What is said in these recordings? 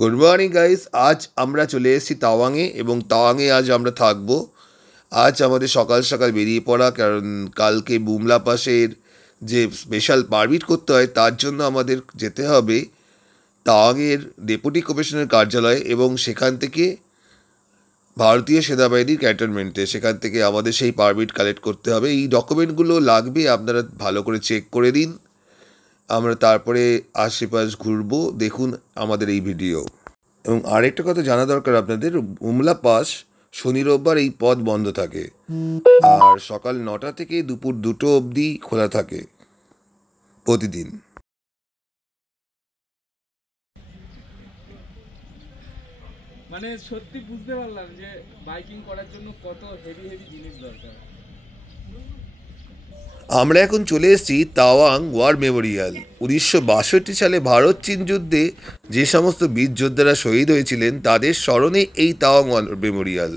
Good morning guys. আজ আমরা চলে এসেছি তাওয়াংয়ে এবং তাওয়াংয়ে আজ আমরা থাকবো। আজ আমাদের সকাল সকাল বেরিয়ে পড়া, কারণ কালকে বুমলা পাসের যে স্পেশাল পারমিট করতে হয় তার জন্য আমাদের যেতে হবে তাওয়াংয়ের ডেপুটি কমিশনার কার্যালয়ে এবং সেখান থেকে ভারতীয় সেনাবাহিনীর ক্যান্টনমেন্টে। সেখান থেকে আমাদের সেই পারমিট কালেক্ট করতে হবে। এই ডকুমেন্টগুলো লাগবে, আপনারা ভালো করে চেক করে দিন। আমরা তারপরে আশেপাশ ঘুরবো, দেখুন আমাদের এই ভিডিও। এবং আরেকটা কথা জানা দরকার আপনাদের, বুমলা পাস শনি রোববার এই পথ বন্ধ থাকে, আর সকাল 9টা থেকে দুপুর 2টো অবধি খোলা থাকে প্রতিদিন। মানে সত্যি বুঝতে পারলাম যে বাইকিং করার জন্য কত হেভি হেভি জিনিস দরকার। আমরা এখন চলে এসেছি তাওয়াং ওয়ার মেমোরিয়াল। 1962 সালে ভারত চীন যুদ্ধে যে সমস্ত বীর যোদ্ধারা শহীদ হয়েছিলেন তাদের স্মরণে এই তাওয়াং ওয়ার মেমোরিয়াল।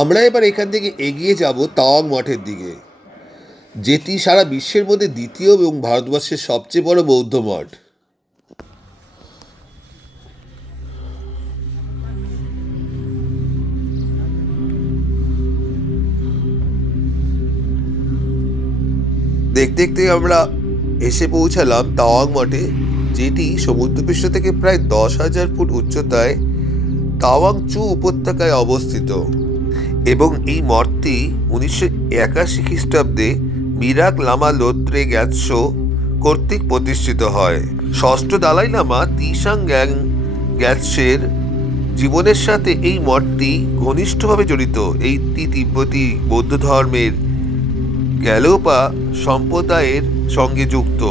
আমরা এবার এখান থেকে এগিয়ে যাব তাওয়াং মঠের দিকে। যেটি সারা বিশ্বের মধ্যে দ্বিতীয় এবং ভারতবর্ষের সবচেয়ে বড় বৌদ্ধ মঠ। দেখতে দেখতে আমরা এসে পৌঁছালাম তাওয়াং মঠে, যেটি সমুদ্রপৃষ্ঠ থেকে প্রায় 10,000 ফুট উচ্চতায় তাওয়াং চু উপত্যকায় অবস্থিত। এবং এই মঠটি 1981 খ্রিস্টাব্দে মিরাক লামা লোত্রে গ্যাৎসো কর্তৃক প্রতিষ্ঠিত হয়। ষষ্ঠ দালাই লামা তিসাং গ্যাং গ্যাৎসের জীবনের সাথে এই মঠটি ঘনিষ্ঠভাবে জড়িত। এইটি তিব্বতী বৌদ্ধ ধর্মের গ্যালোপা সম্প্রদায়ের সঙ্গে যুক্ত।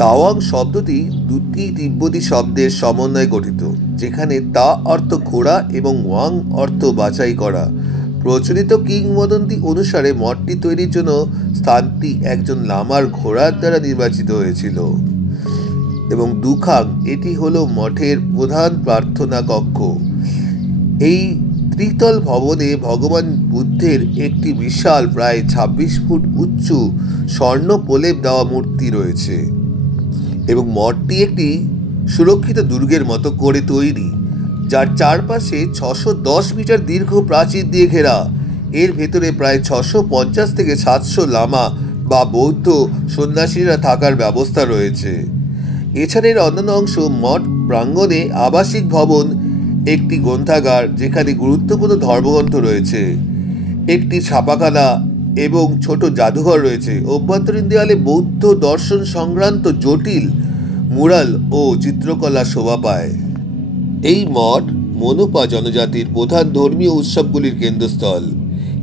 তাওয়াং শব্দটি দুটি তিব্বতী শব্দের সমন্বয়ে গঠিত, যেখানে তা অর্থ ঘোড়া এবং ওয়াং অর্থ বাছাই করা। প্রচলিত কিংবদন্তি অনুসারে মঠটি তৈরির জন্য স্থানটি একজন লামার ঘোড়ার দ্বারা নির্বাচিত হয়েছিল। এবং দুখাং, এটি হলো মঠের প্রধান প্রার্থনা কক্ষ। এই ত্রিতল ভবনে ভগবান বুদ্ধের একটি বিশাল প্রায় 26 ফুট উঁচু স্বর্ণ প্রলেপ দেওয়া মূর্তি রয়েছে। এবং মঠটি একটি সুরক্ষিত দুর্গের মতো করে তৈরি, যার চারপাশে 610 মিটার দীর্ঘ প্রাচীর দিয়ে ঘেরা। এর ভেতরে প্রায় 650 থেকে 700 লামা বা বৌদ্ধ সন্ন্যাসীরা থাকার ব্যবস্থা রয়েছে। এছাড়া এর অন্যান্য অংশ মঠ প্রাঙ্গণে আবাসিক ভবন, একটি গ্রন্থাগার যেখানে গুরুত্বপূর্ণ ধর্মগ্রন্থ রয়েছে, একটি ছাপাখানা এবং ছোট জাদুঘর রয়েছে। অভ্যন্তরীণ দেয়ালে বৌদ্ধ দর্শন সংক্রান্ত জটিল মুরাল ও চিত্রকলা শোভা পায়। এই মঠ মনপা জনজাতির প্রধান ধর্মীয় উৎসবগুলির কেন্দ্রস্থল।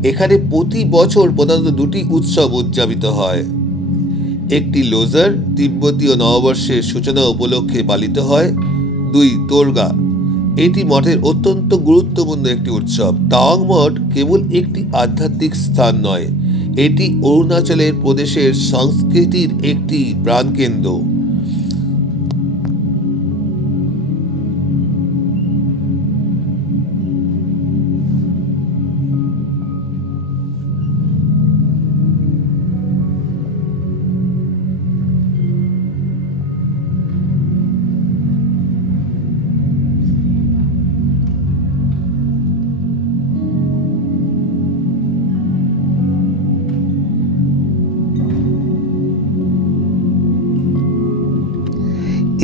এখানে প্রতি বছর প্রধানত দুটি উৎসব উদযাপিত হয়। একটি লোজার তিব্বতীয় নববর্ষের সূচনা উপলক্ষে পালিত হয়। 2 তোরগা, এটি মঠের অত্যন্ত গুরুত্বপূর্ণ একটি উৎসব। তাওয়াং মঠ কেবল একটি আধ্যাত্মিক স্থান নয়, এটি অরুণাচলের প্রদেশের সংস্কৃতির একটি প্রাণকেন্দ্র।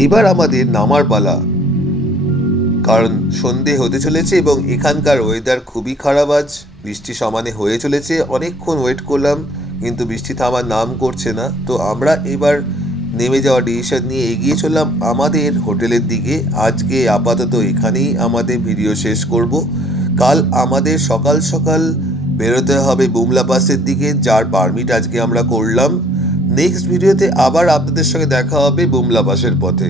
এবার আমাদের নামার পালা, কারণ সন্ধে হতে চলেছে এবং এখানকার ওয়েদার খুবই খারাপ। আজ বৃষ্টি সমানে হয়ে চলেছে। অনেকক্ষণ ওয়েট করলাম কিন্তু বৃষ্টি থামার নাম করছে না। তো আমরা এবার নেমে যাওয়া ডিসিশন নিয়ে এগিয়ে চললাম আমাদের হোটেলের দিকে। আজকে আপাতত এখানেই আমাদের ভিডিও শেষ করব। কাল আমাদের সকাল সকাল বেরোতে হবে বুমলা পাসের দিকে, যার পারমিট আজকে আমরা করলাম। নেক্সট ভিডিওতে আবার আপনাদের সঙ্গে দেখা হবে বুমলা পাসের পথে।